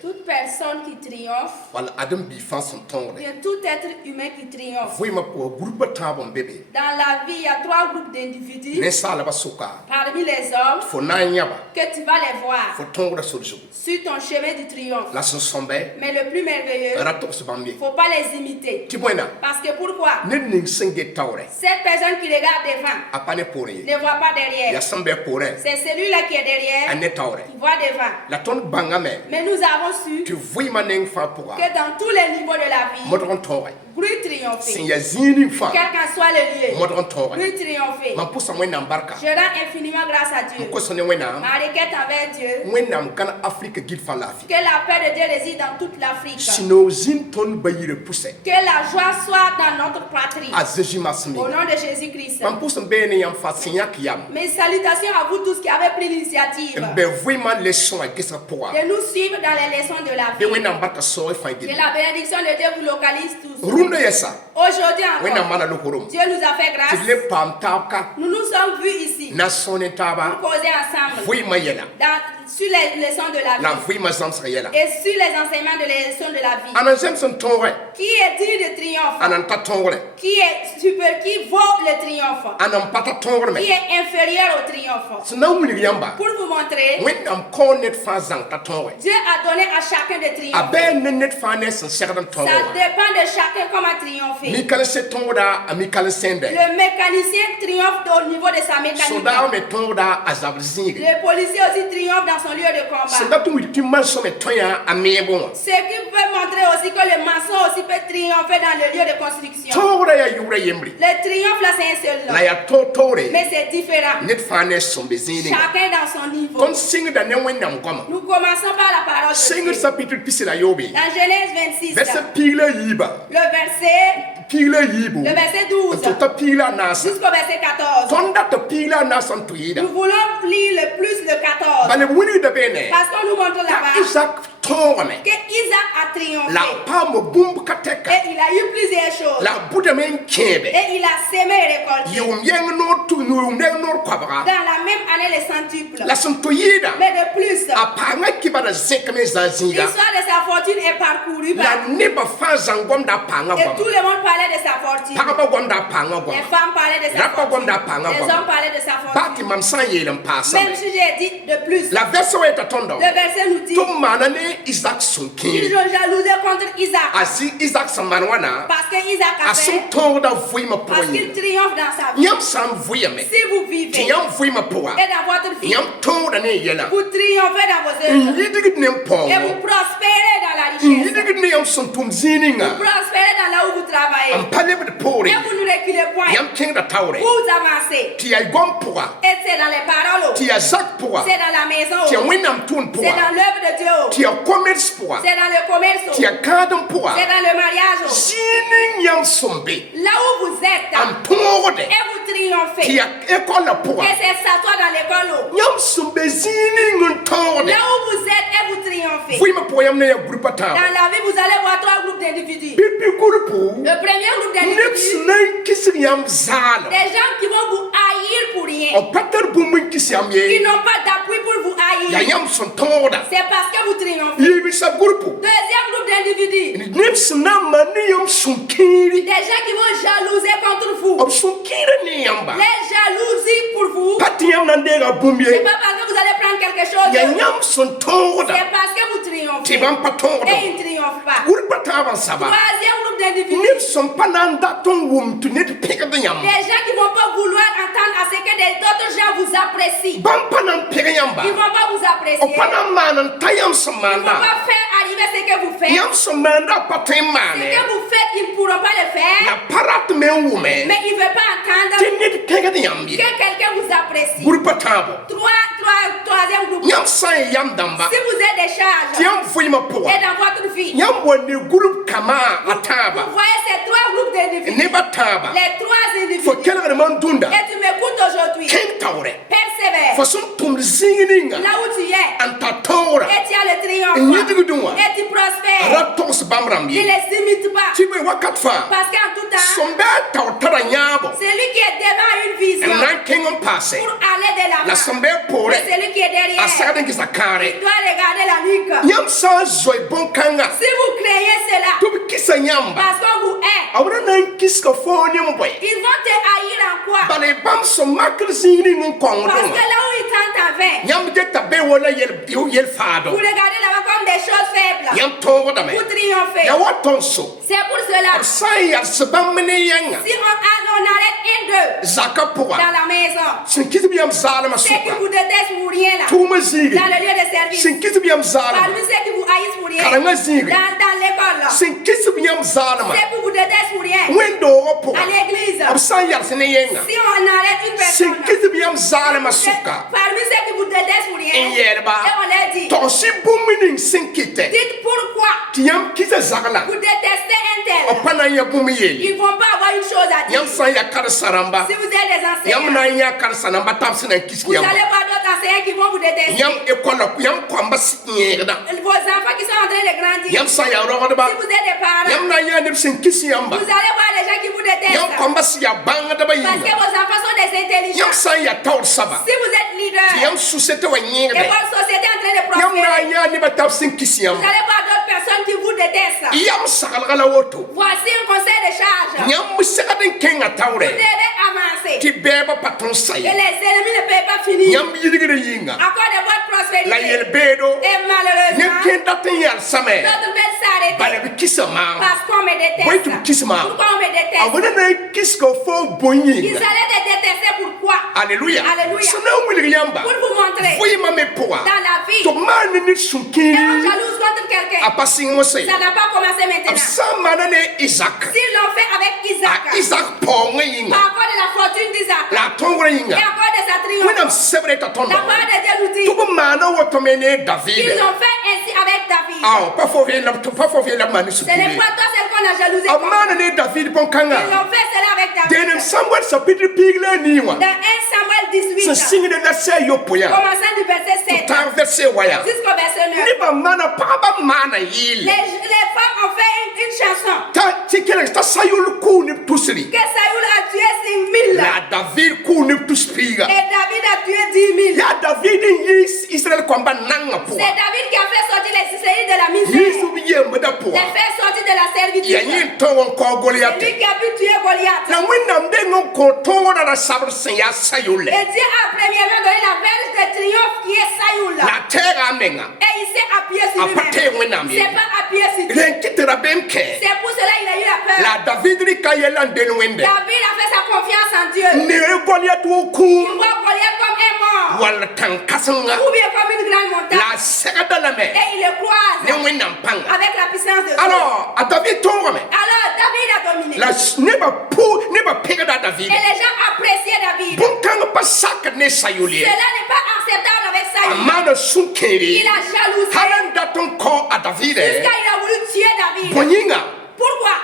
Toute personne qui triomphe, bien tout être humain qui triomphe. Dans la vie, il y a 3 groupes d'individus. Parmi les hommes, que tu vas les voir sur ton chemin du triomphe. Mais le plus merveilleux, il ne faut pas les imiter. Parce que pourquoi? Cette personne qui regarde devant ne voit pas derrière. C'est celui-là qui est derrière qui voit devant. Mais nous avons su que dans tous les niveaux de la vie, lui triompher. Quel qu'en soit le lieu, lui triompher. Je rends infiniment grâce à Dieu. Ma requête envers Dieu, que la paix de Dieu réside dans toute l'Afrique. Que la joie soit dans notre patrie. Au nom de Jésus-Christ. Mes salutations à vous tous qui avez pris l'initiative de nous suivre dans les leçons de la vie. Que la bénédiction de Dieu vous localise tous. Aujourd'hui encore, Dieu nous a fait grâce. Nous nous sommes vus ici pour causer ensemble sur les leçons de la vie et sur les enseignements de les leçons de la vie. Qui est digne de triomphe? Qui est super, qui vaut le triomphe? Qui est inférieur au triomphe? Pour vous montrer, Dieu a donné à chacun de triompher. Ça dépend de chacun comment triompher. Le mécanicien triomphe au niveau de sa mécanique. Le policier aussi triomphe dans son lieu de combat. Ce qui peut montrer aussi que le maçon aussi peut triompher dans le lieu de construction. Le triomphe là c'est un seul nom. Mais c'est différent. Chacun dans son niveau. Nous commençons par la parole de Dieu. Dans Genèse 26, le verset 12 jusqu'au verset 14. Nous voulons lire le plus le 14. Parce qu'on nous montre là-bas que Isaac a triomphé. Et il a eu plusieurs choses. Et il a semé et récolté. Dans la même année, les centuples. Mais de plus, l'histoire de sa fortune est parcourue par et tout le monde parlait de sa fortune. Les femmes parlaient de sa fortune. Les hommes parlaient de sa fortune. Même si j'ai dit de plus, le verset nous dit ils ont jalousé contre Isaac. Parce que Isaac a fait, parce qu'il triomphe dans sa vie. Si vous vivez et dans votre vie, vous triomphez dans vos œuvres et vous prospérez dans la richesse. Vous prospérez dans là où vous travaillez. Et vous ne reculez point. Vous avancez. Et c'est dans les paroles. C'est dans la maison. C'est dans l'œuvre de Dieu. C'est dans le commerce. C'est dans le mariage. Là où vous êtes, et vous triomphez. Et c'est s'asseoir dans l'école. Là où vous êtes et vous triomphez. Dans la vie, vous allez voir 3 groupes d'individus. Le premier groupe d'individus, des gens qui vont vous haïr pour rien. Qui n'ont pas d'appui pour vous haïr. C'est parce que vous triomphez. Deuxième groupe d'individus, des gens qui vont jalouser contre vous. Les jalousies pour vous, c'est pas parce que vous allez prendre quelque chose. C'est parce que vous triomphez. Et ils ne triomphent pas. Troisième groupe d'individus, des gens qui ne vont pas vouloir entendre à ce que d'autres gens vous apprécient. Ils ne vont pas vous apprécier. Ils ne vont pas faire arriver ce que vous faites. Ce que vous faites, ils ne pourront pas le faire. Mais ils ne veulent pas entendre que quelqu'un vous apprécie. Troisième groupe. Si vous êtes des charges et dans votre vie, vous voyez ces 3 groupes d'individus. Les 3 individus. Et tu m'écoutes aujourd'hui. Persévère. Là où tu es. Et tu as le triomphe. Et tu prospères. ne les imite pas. Parce qu'en tout temps, c'est lui qui est devant une vision pour aller de l'avant. C'est celui qui est derrière. Il doit regarder la nuque. Si vous craignez cela, parce qu'on vous hait, ils vont te haïr en quoi? Parce que là où ils tentent en vain, vous regardez là-bas comme des choses faibles. Vous triomphez. C'est pour cela. Si on arrête une d'eux dans la maison, ceux qui vous détestent pour rien là, dans le lieu de service, parmi ceux qui vous haïssent pour rien, dans l'école là, ceux qui vous détestent pour rien, à l'église, si on arrête une personne, parmi ceux qui vous détestent pour rien, et on leur dit, dites pourquoi vous détestez un tel. Ils ne vont pas avoir une chose à dire. Si vous êtes des enseignants, vous allez voir d'autres enseignants qui vont vous détester. Vos enfants qui sont en train de grandir. Si vous êtes des parents, vous allez voir les gens qui vous détestent. Parce que vos enfants sont des intelligents. Si vous êtes leader et votre société est en train de prospérer, vous allez voir d'autres personnes qui vous détestent. Voici un conseil de charge. Vous devez avancer. Et les ennemis ne peuvent pas finir. Encore de votre prospérité. Et malheureusement, d'autres veulent s'arrêter. Parce qu'on me déteste. Pourquoi on me déteste? Ils allaient te détester pourquoi? Alléluia. Alléluia. Pour vous montrer dans la vie, et on jalouse contre quelqu'un. Ça n'a pas commencé maintenant. S'ils l'ont fait avec Isaac, par rapport de la fortune d'Isaac, et à cause de sa triomphe, la parole de Dieu nous dit qu'ils ont fait ainsi avec David. Ce n'est pas toi celle qu'on a jalousé. Ils l'ont fait cela avec David. Dans 1 Samuel 18, commençant du verset 7 jusqu'au verset 9, les femmes ont fait une chanson que Saül a tué 5 000 et David a tué 10 000. C'est David qui a fait sortir les Israélites de la misère, les fait sortir de la servitude. C'est lui qui a pu tuer Goliath. Et Dieu a premièrement donné la verge de triomphe qui est Saül. Et il s'est appuyé sur lui-même. Il s'est pas appuyé sur Dieu. C'est pour cela qu'il a eu la peur. David a fait sa confiance en Dieu. Il voit Goliath comme un mort, ou bien comme une grande montagne, et il le croise avec la puissance de Dieu. Alors, David a dominé. Et les gens appréciaient David. Cela n'est pas acceptable avec Saül. Il a jalousé jusqu'à il a voulu tuer David. Pourquoi?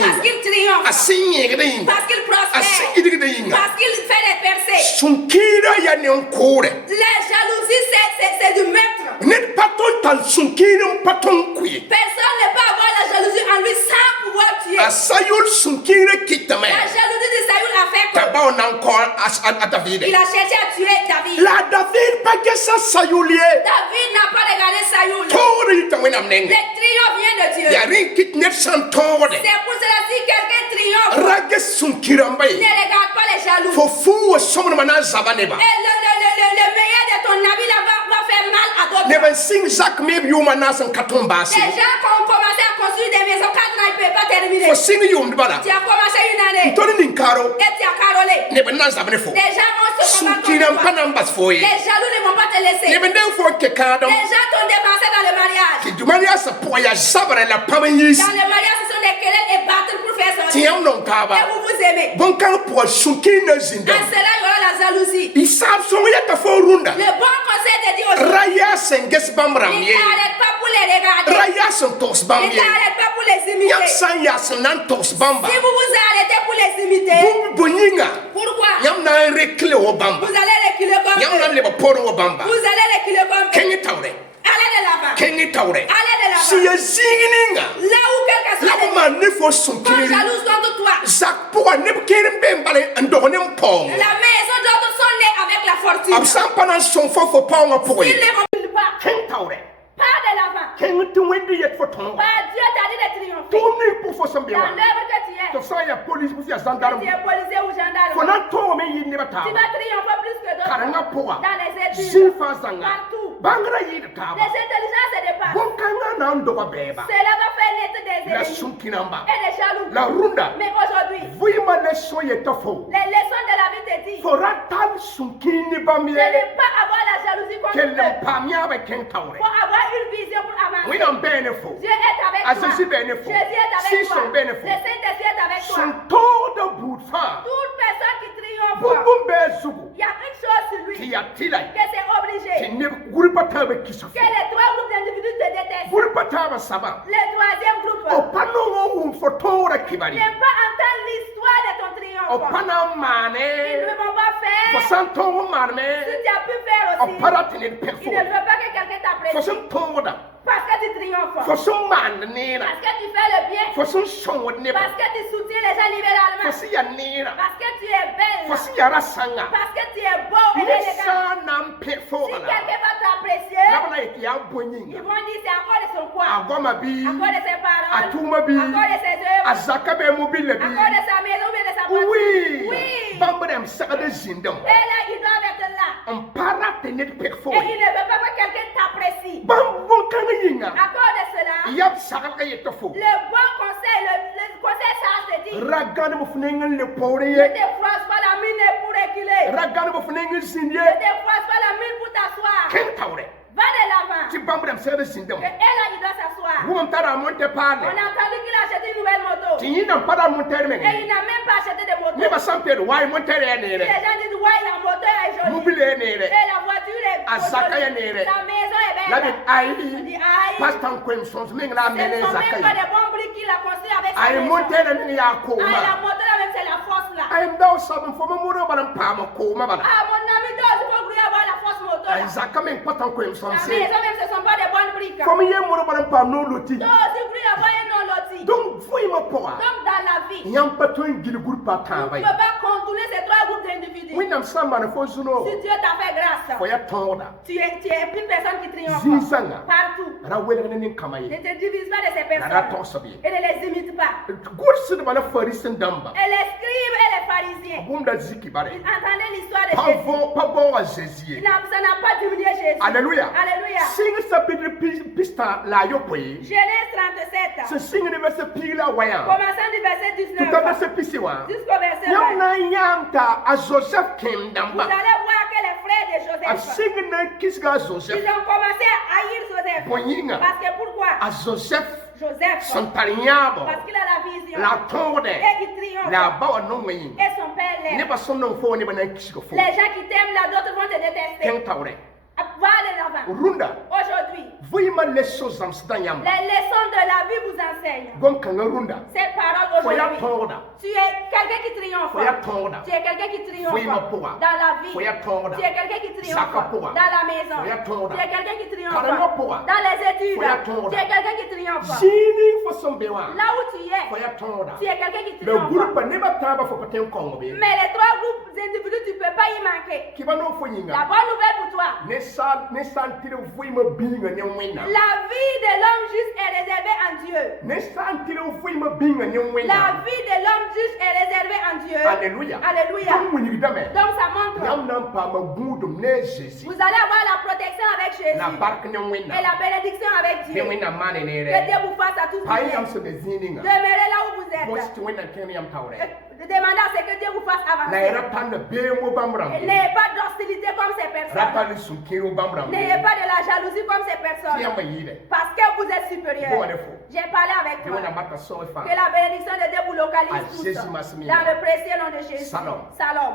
Parce qu'il triomphe, parce qu'il prospère, parce qu'il fait des percées. La jalousie, c'est du maître. Personne ne peut avoir la jalousie en lui sans pouvoir tuer. La jalousie de Saül a fait quoi? Il a cherché à tuer David. David n'a pas regardé Saül. Le triomphe vient de Dieu. C'est pour cela si quelqu'un triomphe, ne regarde pas les jaloux. Et le meilleur de ton ami va faire mal à d'autres. Les gens qui ont commencé à construire des maisons, 4 ans, ils ne peuvent pas terminer. Tu as commencé une année et tu as carolé. Les gens vont se combattre contre toi. Les jaloux ne vont pas te laisser. Les gens t'ont dépensé dans le mariage. Dans le mariage, ce sont des querelles et battles pour faire sortir. Et vous vous aimez. En cela, il y aura la jalousie. Le bon conseil de Dieu aujourd'hui, il n'arrête pas pour les regarder. Il n'arrête pas pour les imiter. Si vous vous arrêtez pour les imiter, pourquoi? Vous allez reculer comme eux. Vous allez reculer comme eux. Allez de l'avant. Si ya zingininga. Là où quelqu'un La soit ma ne faut son jalouse contre toi. Zak pour ne keren ben balé ndorone mpong. La maison d'autres sont nés avec la fortune. Absam pendant son fofo pong pour Il y. ne remplit pas. Ken taure. Pas de l'avant. Ken tu wendi yet for ton. Dieu t'a dit de triompher. Tourner pour fo son bien. Dans l'œuvre que tu es. To sa ya police pour ya gendarme. Tu es policier ou gendarme. Fo na to me yin ne bata. Tu vas triompher plus que d'autres. Karanga poa. Dans les études. Sifa zanga. Partout. Bangra yi de ta. Les intelligences se dépassent. Bon kanga na ndo ba beba. Cela va faire naître des La ennemis sunkinamba. et des jaloux. La runda. Mais aujourd'hui, Vui ma ne so ye tofo. les leçons de la vie te disent Fora tal sunkini de bamie. ne pas avoir la jalousie contre Quel eux. pamia avec ken taure. Faut avoir une vision pour avancer. Oui, non, bénéfo. Dieu est avec Ah, toi. Jésus bénéfo. Jésus est avec Si toi. son bénéfo. Le Saint-Esprit est avec toi. Son taux de bout de fin. Toute personne qui triomphe, Boum bezugu. il y a une chose sur lui, Qui a tilai. que c'est obligé. Qui ne groupe pas avec qui se Que fait. les trois groupes d'individus te détestent. Groupe pas saba. Le troisième groupe O pano ou fotora kibari. n'aime pas entendre l'histoire de ton triomphe. O pana Ils mane. ne vont pas faire Fosanto ce marme. que tu as pu faire O aussi. paratine Ils perfo. ne veulent pas que quelqu'un t'apprécie. Fosan tongoda. Parce que tu triomphes. Fosan man nera. Parce que tu fais le bien. Fosan songo neba. Parce que tu soutiens les gens libéralement. Fosi ya nera. Parce que tu es belle. Fosi ya rasanga. Parce que tu es beau et élégant. Nesa nam perfo Si ala. quelqu'un va t'apprécier, Labana yeki ya ils bonyinga. vont dire c'est à cause de son quoi? Agoma bi. À cause de ses paroles. Atuma bi. À cause de ses œuvres. Azaka be mobile À bi. cause de sa maison ou bien de sa voiture. Oui. Oui. Bambrem sagade zindam. Et là, ils doivent être là. On para tenet perfo. Et il ne veut pas que quelqu'un t'apprécie. Bambon kana yinga. À cause de cela, Yab sagaka yetofo. le bon conseil, le conseil sage te dit, Ragana mo funengen le ne poriye. te froisse pas la mine pour réguler. Ragana mo funengen Ne zindie. te froisse pas la mine pour t'asseoir. Ken tawre. Va de l'avant. Ti bambrem sagade zindam. Et là, il doit s'asseoir. Wum tara monte On parle. a entendu qu'il a acheté une nouvelle moto. Ti yina pada monte Et men. il n'a même pas acheté de moto. Ne ba sampere why monte re Les nere. gens disent, ouais, la moto est jolie. Mobile nere. Et la voiture est Azaka ya jolie. nere. La maison est belle. Labi Il ai. dit, aïe. Pastan kwem sons meng la Ce ne mene sont même pas zakai. des bons briques qu'il a construits avec sa Ai maison. monte re ni ya Ah, koma. la moto là même, c'est la force là. I am thou sabon for mamuro balan pama koma bala. Ah, mon ami, toi, il faut vouloir avoir la force moto là. Ai zaka men patan kwem La sons. maison même, ce ne sont pas des bonnes briques. For me ye muro balan pam no loti. Toi aussi, vous voulez avoir un non loti. Donc foi ma poa. Donc, dans la vie, Yam patun gil groupe pa tu ne tawai. peux pas contourner ces trois groupes d'individus. Winam samba na fo zuno. Si Dieu t'a fait grâce, Fo ya tonda. tu es une personne qui triomphe Zinzanga. partout. Ra wele ni Ne kamaye. te divise pas de ces Na personnes to sabi. et ne les imite pas. Gursi de bala farisen damba. Et les scribes et les pharisiens, Bumda ziki bare. ils entendaient l'histoire de Jésus. Pavo a Jésus. Ça n'a pas diminué Jésus. Alléluia. Alléluia. Sing sa pista la yopoe. Genèse 37, Se sing ni verse pila waya. commençant du verset Tout 19 à verse pisiwa. jusqu'au verset Yam 20. na yamta a Joseph kem Vous damba. allez voir que les frères de A Joseph, sing na kisga Joseph. ils ont commencé à haïr Joseph. Bonyinga. Parce que pourquoi? A Joseph Joseph, son tarinyabo. parce qu'il a la vision La tonde. et il triomphe. La bawa no mwen. Et son père Ne l'aime. ba son non fo ne ba na kisgo fo. Les gens qui t'aiment là, d'autres vont te détester. Ken tawre. Va de l'avant. Runda. Aujourd'hui, Vui ma leso zamsdan yamba. les leçons de la vie vous enseignent. Gon kanga runda. Cette parole Fo ya aujourd'hui. tonda. Tu es quelqu'un qui triomphe. Fo ya tonda. Tu es quelqu'un qui triomphe Fo ima poa. dans la vie. Fo ya tonda. Tu es quelqu'un qui triomphe Saka poa. dans la maison. Fo ya tonda. Tu es quelqu'un qui triomphe Karanga poa. dans les études. Fo ya tonda. Tu es quelqu'un qui triomphe Sini fo sombewa. là où tu es. Fo ya tonda. Tu es quelqu'un qui Le triomphe. groupe ne ba taba fo paten kongo be. Mais les trois groupes d'individus, tu ne peux pas y manquer. Kiba no fo La yinga. bonne nouvelle pour toi, Ne santire vui ma binga ne wena. la vie de l'homme juste est réservée en Dieu. Ne santire vui ma binga ne La wena. vie de l'homme juste est réservée en Dieu. Alléluia. Alléluia. Comme wini dame. Donc ça montre, Yam nam pa ma gudum ne Jésus. vous allez avoir la protection avec Jésus La barque ne et wena. la bénédiction avec Dieu. Ne wena mane ne Que re. Dieu vous fasse à tous Pai bien. yam se de zininga. Demeurez là où vous Mo êtes. sti wena ken yam tawre. Demandez à ce que Dieu vous fasse Na avancer. era tan be mo bamram. N'ayez pas d'hostilité comme ces personnes. Rata ni sunkiro bamram. N'ayez pas de la jalousie comme ces personnes. Yam ba yire. Parce que vous êtes supérieur. Wonderful. J'ai parlé avec Ne toi. wena bata so fa. Que la bénédiction de Dieu vous localise À tous. Jésus Massimile. Dans le précieux nom de Jésus. Salom. Salom.